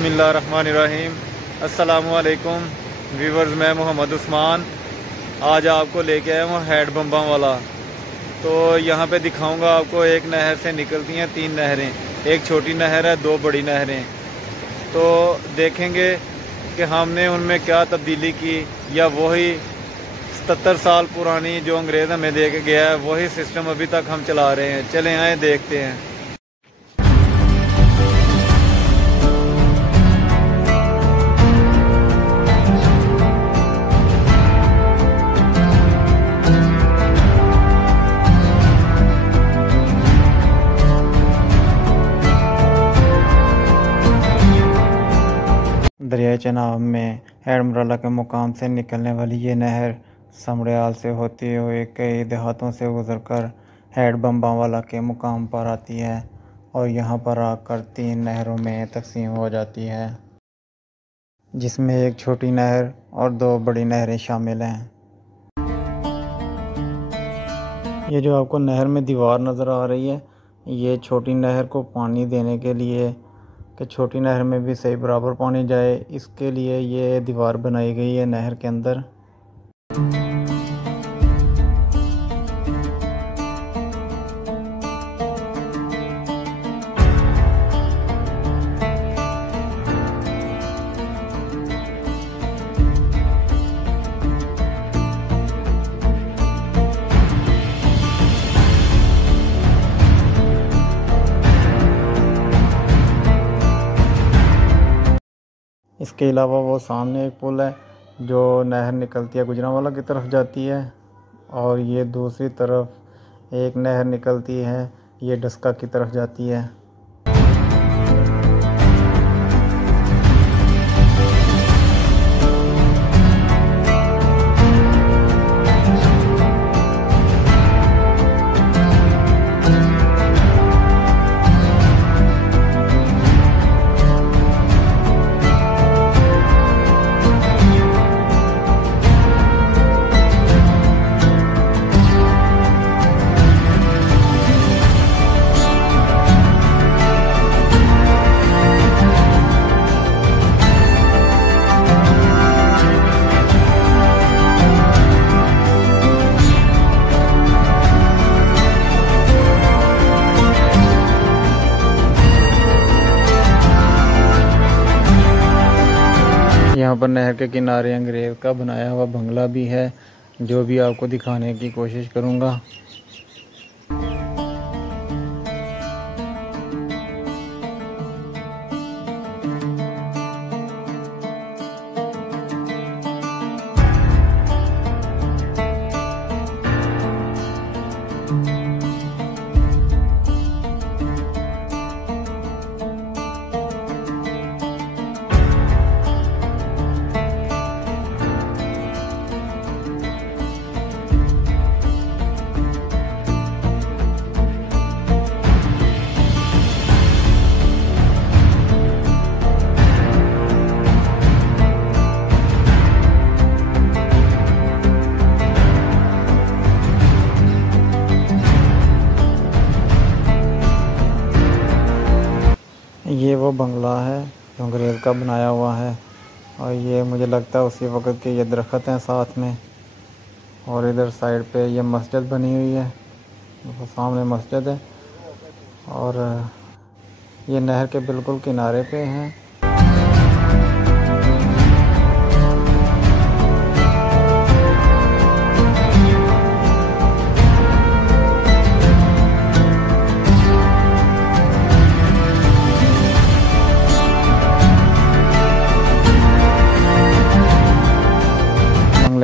बिस्मिल्लाहिर्रहमानिर्रहीम। अस्सलामुअलैकुम व्यूवर्स, मैं मोहम्मद उस्मान आज आपको लेके आया हूँ हेड बम्बा वाला। तो यहाँ पे दिखाऊंगा आपको, एक नहर से निकलती हैं 3 नहरें, एक छोटी नहर है, 2 बड़ी नहरें। तो देखेंगे कि हमने उनमें क्या तब्दीली की या वही 77 साल पुरानी जो अंग्रेज़ हमें दे के गया है वही सिस्टम अभी तक हम चला रहे हैं। चलें आए देखते हैं। दरिया चनाब में हेडमराला के मुकाम से निकलने वाली ये नहर समड़याल से होती हुई कई देहातों से गुजरकर हेड बम्बावाला के मुकाम पर आती है और यहाँ पर आकर 3 नहरों में तकसीम हो जाती है, जिसमें एक छोटी नहर और 2 बड़ी नहरें शामिल हैं। ये जो आपको नहर में दीवार नज़र आ रही है, ये छोटी नहर को पानी देने के लिए कि छोटी नहर में भी सही बराबर पानी जाए, इसके लिए ये दीवार बनाई गई है नहर के अंदर। इसके अलावा वो सामने एक पुल है जो नहर निकलती है गुजरांवाला की तरफ जाती है, और ये दूसरी तरफ एक नहर निकलती है, ये डस्का की तरफ जाती है। यहाँ पर नहर के किनारे अंग्रेज़ का बनाया हुआ बंगला भी है, जो भी आपको दिखाने की कोशिश करूँगा। ये वो बंगला है जो अंग्रेज़ का बनाया हुआ है, और ये मुझे लगता है उसी वक्त के ये दरख्त हैं साथ में। और इधर साइड पे ये मस्जिद बनी हुई है, वो सामने मस्जिद है, और ये नहर के बिल्कुल किनारे पे हैं।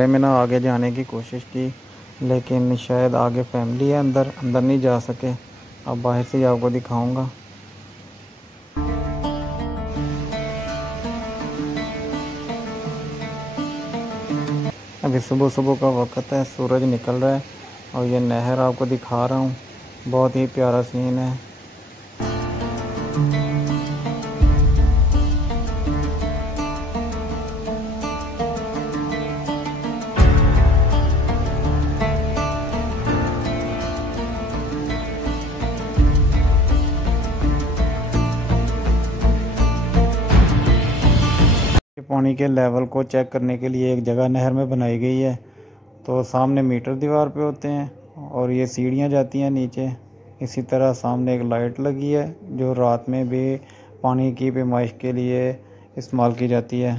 में ना आगे जाने की कोशिश की, लेकिन शायद आगे फैमिली है, अंदर नहीं जा सके। अब बाहर से ही आपको दिखाऊंगा। अभी सुबह सुबह का वक्त है, सूरज निकल रहा है, और ये नहर आपको दिखा रहा हूँ। बहुत ही प्यारा सीन है। पानी के लेवल को चेक करने के लिए एक जगह नहर में बनाई गई है। तो सामने मीटर दीवार पे होते हैं और ये सीढ़ियाँ जाती हैं नीचे। इसी तरह सामने एक लाइट लगी है जो रात में भी पानी की पैमाइश के लिए इस्तेमाल की जाती है।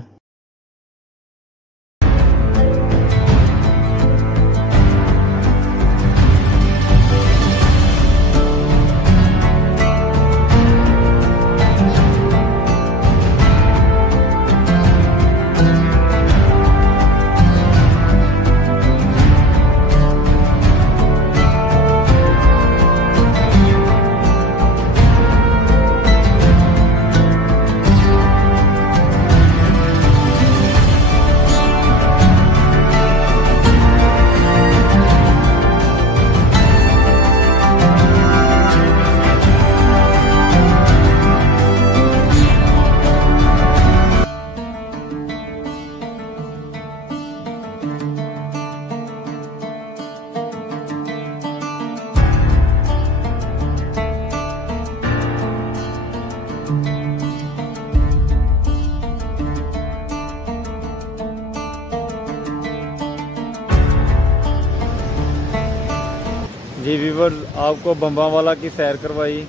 जी व्यूअर्स, आपको बम्बावाला की सैर करवाई,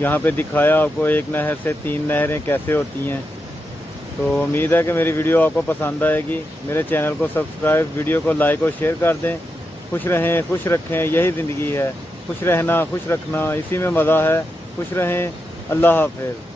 यहाँ पे दिखाया आपको एक नहर से 3 नहरें कैसे होती हैं। तो उम्मीद है कि मेरी वीडियो आपको पसंद आएगी। मेरे चैनल को सब्सक्राइब, वीडियो को लाइक और शेयर कर दें। खुश रहें, खुश रखें, यही ज़िंदगी है। खुश रहना, खुश रखना, इसी में मज़ा है। खुश रहें। अल्लाह हाफ़िज़।